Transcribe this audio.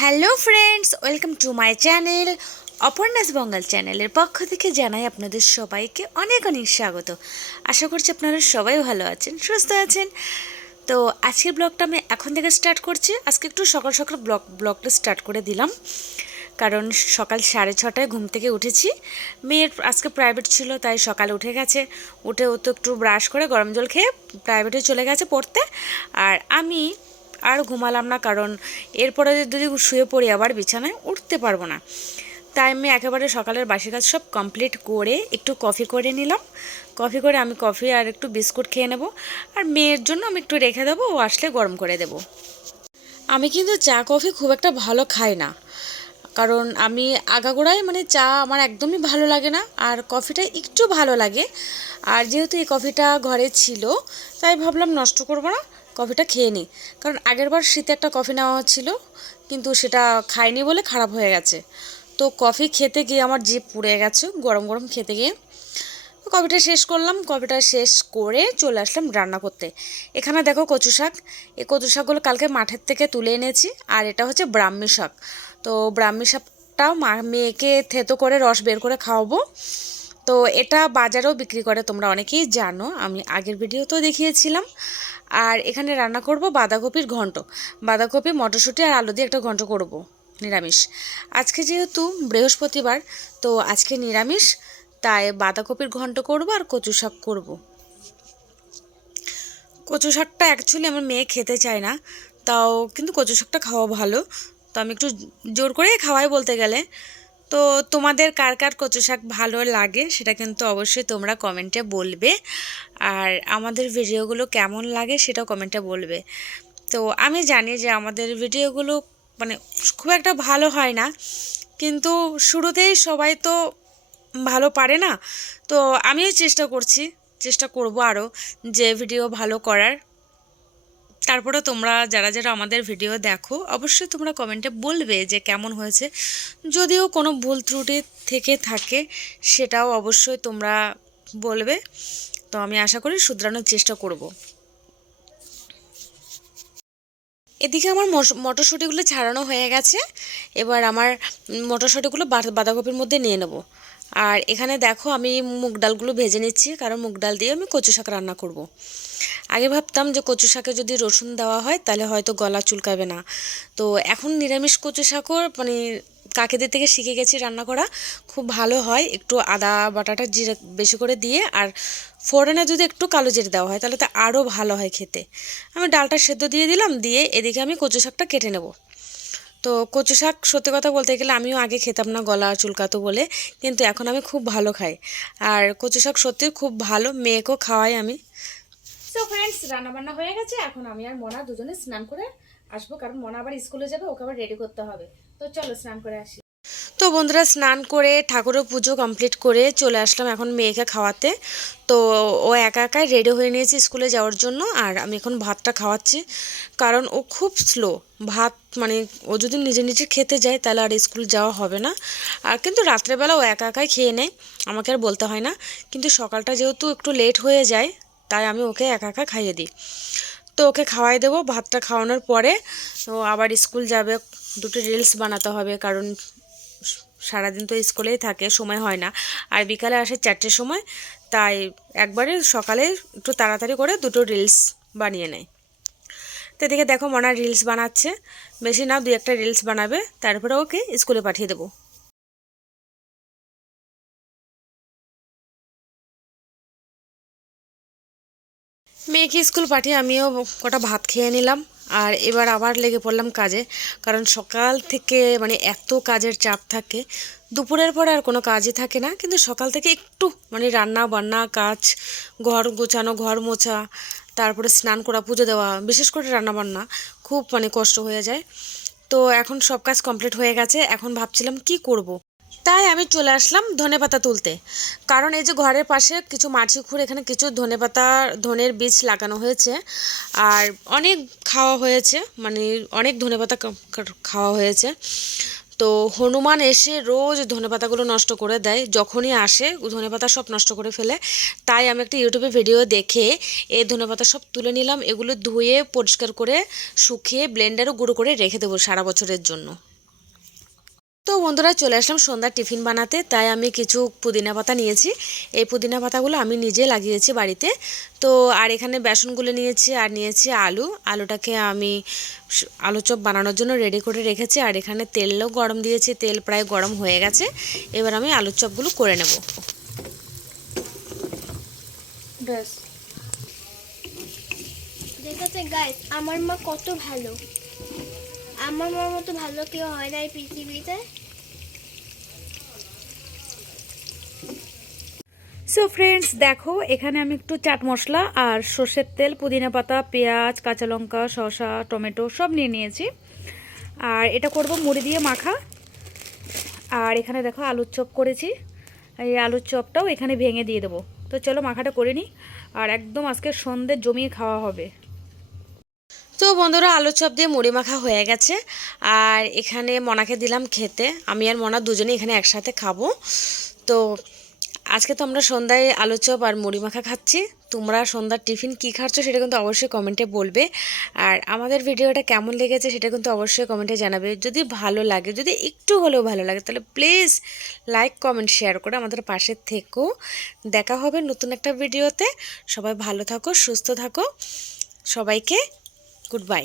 Hello friends, welcome to my channel, Aparna's Bangal চ্যানেলের পক্ষ থেকে জানাই আপনাদের সবাইকে অনেক অনেক স্বাগত। আশা করছি আপনারা সবাই ভালো আছেন, সুস্থ আছেন। তো আজকের ব্লগটা আমি এখন থেকে স্টার্ট করছি। আজকে একটু সকাল সকাল ব্লগ, ব্লগটা স্টার্ট করে দিলাম। কারণ সকাল সাড়ে ছটায় ঘুম থেকে উঠেছি। মেয়ের আজকে প্রাইভেট ছিল, তাই সকালে উঠে গেছে। উঠে ও তো একটু ব্রাশ করে গরম জল খেয়ে প্রাইভেটে চলে গেছে পড়তে। আর আমি আর ঘুমালাম না, কারণ এরপরে যদি শুয়ে পড়ি আবার বিছানায় উঠতে পারব না। তাই আমি একেবারে সকালের বাসি কাজ সব কমপ্লিট করে একটু কফি করে নিলাম। কফি করে আমি কফি আর একটু বিস্কুট খেয়ে নেব। আর মেয়ের জন্য আমি একটু রেখে দেবো, ও আসলে গরম করে দেব। আমি কিন্তু চা কফি খুব একটা ভালো খাই না। কারণ আমি আগাগোড়ায় মানে চা আমার একদমই ভালো লাগে না, আর কফিটা একটু ভালো লাগে। আর যেহেতু এই কফিটা ঘরে ছিল, তাই ভাবলাম নষ্ট করব না। কফিটা খেয়ে নিই কারণ আগেরবার শীতে একটা কফি নেওয়া ছিল কিন্তু সেটা খাইনি বলে খারাপ হয়ে গেছে। তো কফি খেতে গিয়ে আমার জিভ পুড়ে গেছে, গরম গরম খেতে গিয়ে। কফিটা শেষ করলাম, কফিটা শেষ করে চলে আসলাম রান্না করতে। এখানে দেখো কচু শাক, এই কচু শাকগুলো কালকে মাঠের থেকে তুলে এনেছি, আর এটা হচ্ছে ব্রাহ্মী শাক। তো ব্রাহ্মী শাকটাও মা, মেয়েকে থেতো করে রস বের করে খাওয়াবো। তো এটা বাজারেও বিক্রি করে, তোমরা অনেকেই জানো, আমি আগের ভিডিওতেও দেখিয়েছিলাম। আর এখানে রান্না করব বাঁধাকপির ঘন্ট। বাঁধাকপি, মটরশুঁটি আর আলু দিয়ে একটা ঘন্ট করব, নিরামিষ। আজকে যেহেতু বৃহস্পতিবার, তো আজকে নিরামিষ, তাই বাঁধাকপির ঘন্ট করব আর কচু শাক করব। কচু শাকটা অ্যাকচুয়ালি আমার মেয়ে খেতে চায় না, তাও কিন্তু কচু শাকটা খাওয়া ভালো। তো আমি একটু জোর করে খাওয়াই বলতে গেলে। তো তোমাদের কার কার কচু শাক ভালো লাগে সেটা কিন্তু অবশ্যই তোমরা কমেন্টে বলবে। আর আমাদের ভিডিওগুলো কেমন লাগে সেটাও কমেন্টে বলবে। তো আমি জানি যে আমাদের ভিডিওগুলো মানে খুব একটা ভালো হয় না, কিন্তু শুরুতেই সবাই তো ভালো পারে না। তো আমিও চেষ্টা করছি, চেষ্টা করব আরও যে ভিডিও ভালো করার। তারপরে তোমরা যারা যারা আমাদের ভিডিও দেখো, অবশ্যই তোমরা কমেন্টে বলবে যে কেমন হয়েছে। যদিও কোনো ভুল ত্রুটি থেকে থাকে, সেটাও অবশ্যই তোমরা বলবে। তো আমি আশা করি শুধরানোর চেষ্টা করব। এদিকে আমার মটরশুঁটিগুলো ছাড়ানো হয়ে গেছে। এবার আমার মটরশুঁটিগুলো বাঁধাকপির মধ্যে নিয়ে নেব। আর এখানে দেখো আমি মুগ ডালগুলো ভেজে নিচ্ছি, কারণ মুগ ডাল দিয়ে আমি কচু শাক রান্না করব। আগে ভাবতাম যে কচু শাকে যদি রসুন দেওয়া হয়, তাহলে হয়তো গলা চুলকাবে না। তো এখন নিরামিষ কচু শাকও মানে কাকেদের থেকে শিখে গেছি রান্না করা। খুব ভালো হয়, একটু আদা বাটাটা জিরে বেশি করে দিয়ে, আর ফোড়নে যদি একটু কালো জিরে দেওয়া হয়, তাহলে তো আরও ভালো হয় খেতে। আমি ডালটা সেদ্ধ দিয়ে দিলাম, দিয়ে এদিকে আমি কচু শাকটা কেটে নেব। তো কচু শাক সত্যি কথা বলতে গেলে আমিও আগে খেতাম না গলা চুলকাতো বলে, কিন্তু এখন আমি খুব ভালো খাই। আর কচু শাক সত্যি খুব ভালো, মেয়েকেও খাওয়াই আমি। তো ফ্রেন্ডস রান্নাবান্না হয়ে গেছে, এখন আমি আর মনা দুজনে স্নান করে আসব, কারণ মনা আবার স্কুলে যাবে, ওকে আবার রেডি করতে হবে। তো চলো স্নান করে আসি। তো বন্ধুরা স্নান করে ঠাকুরের পুজো কমপ্লিট করে চলে আসলাম এখন মেয়েকে খাওয়াতে। তো ও একা একাই রেডি হয়ে নিয়েছে স্কুলে যাওয়ার জন্য, আর আমি এখন ভাতটা খাওয়াচ্ছি। কারণ ও খুব স্লো ভাত মানে ও যদি নিজে নিজে খেতে যায় তাহলে আর স্কুল যাওয়া হবে না। আর কিন্তু রাত্রেবেলা ও একা একাই খেয়ে নেয়, আমাকে আর বলতে হয় না। কিন্তু সকালটা যেহেতু একটু লেট হয়ে যায়, তাই আমি ওকে একা একা খাইয়ে দিই। তো ওকে খাওয়াই দেবো, ভাতটা খাওয়ানোর পরে ও আবার স্কুল যাবে, দুটো রিলস বানাতে হবে, কারণ সারাদিন তো স্কুলেই থাকে, সময় হয় না। আর বিকালে আসে চারটের সময়, তাই একবারে সকালে একটু তাড়াতাড়ি করে দুটো রিলস বানিয়ে নেয়। তো এদিকে দেখো মনা রিলস বানাচ্ছে, বেশি না দু একটা রিলস বানাবে, তারপরে ওকে স্কুলে পাঠিয়ে দেবো। মেয়েকে স্কুল পাঠিয়ে আমিও কটা ভাত খেয়ে নিলাম। আর এবার আবার লেগে পড়লাম কাজে। কারণ সকাল থেকে মানে এত কাজের চাপ থাকে। দুপুরের পরে আর কোনো কাজই থাকে না। কিন্তু সকাল থেকে একটু মানে রান্না বান্না, কাজ, ঘর গোছানো, ঘর মোছা, তারপরে স্নান করা, পুজো দেওয়া, বিশেষ করে রান্না বান্না খুব মানে কষ্ট হয়ে যায়। তো এখন সব কাজ কমপ্লিট হয়ে গেছে। এখন ভাবছিলাম কি করব। তাই আমি চলে আসলাম ধনেপাতা তুলতে। কারণ এই যে ঘরের পাশে কিছু মাছি খুঁড়ে এখানে কিছু ধনেপাতা, ধনের বীজ লাগানো হয়েছে। আর অনেক খাওয়া হয়েছে মানে অনেক ধনেপাতা কা- কা- খাওয়া হয়েছে। তো হনুমান এসে রোজ ধনেপাতাগুলো নষ্ট করে দেয়। যখনই আসে, ধনেপাতা সব নষ্ট করে ফেলে। তাই আমি একটা ইউটিউবে ভিডিও দেখে এই ধনেপাতা সব তুলে নিলাম। এগুলো ধুয়ে, পরিষ্কার করে, শুকিয়ে ব্লেন্ডারও গুঁড়ো করে রেখে দেবো সারা বছরের জন্য। তো বন্ধুরা চলে আসলাম সন্ধ্যার টিফিন বানাতে, তাই আমি কিছু পুদিনা পাতা নিয়েছি। এই পুদিনা পাতাগুলো আমি নিজে লাগিয়েছি বাড়িতে। তো আর এখানে বেসনগুলো নিয়েছি আর নিয়েছি আলু। আলুটাকে আমি আলু চপ বানানোর জন্য রেডি করে রেখেছি। আর এখানে তেলও গরম দিয়েছি, তেল প্রায় গরম হয়ে গেছে। এবার আমি আলুর চপগুলো করে নেব। ব্যাস। গাইস আমার মা কত ভালো। আমার মার মতো ভালো কেউ হয় না এই পৃথিবীতে। সো ফ্রেন্ডস দেখো, এখানে আমি একটু চাট মশলা আর সর্ষের তেল, পুদিনা পাতা, পেঁয়াজ, কাঁচা লঙ্কা, শসা, টমেটো সব নিয়ে নিয়েছি। আর এটা করব মুড়ি দিয়ে মাখা। আর এখানে দেখো আলুর চপ করেছি। এই আলুর চপটাও এখানে ভেঙে দিয়ে দেবো। তো চলো মাখাটা করে নিই। আর একদম আজকে সন্ধে জমিয়ে খাওয়া হবে। তো বন্ধুরা আলু চপ দিয়ে মুড়ি মাখা হয়ে গেছে। আর এখানে মনাকে দিলাম খেতে। আমি আর মনা দুজনে এখানে একসাথে খাব। তো আজকে তো আমরা সন্ধ্যায় আলু চপ আর মুড়ি মাখা খাচ্ছি। তোমরা সন্ধ্যার টিফিন কী খাচ্ছ সেটা কিন্তু অবশ্যই কমেন্টে বলবে। আর আমাদের ভিডিওটা কেমন লেগেছে সেটা কিন্তু অবশ্যই কমেন্টে জানাবে। যদি ভালো লাগে, যদি একটু হলেও ভালো লাগে, তাহলে প্লিজ লাইক, কমেন্ট, শেয়ার করে আমাদের পাশে থেকো। দেখা হবে নতুন একটা ভিডিওতে। সবাই ভালো থাকো, সুস্থ থাকো। সবাইকে গুড বাই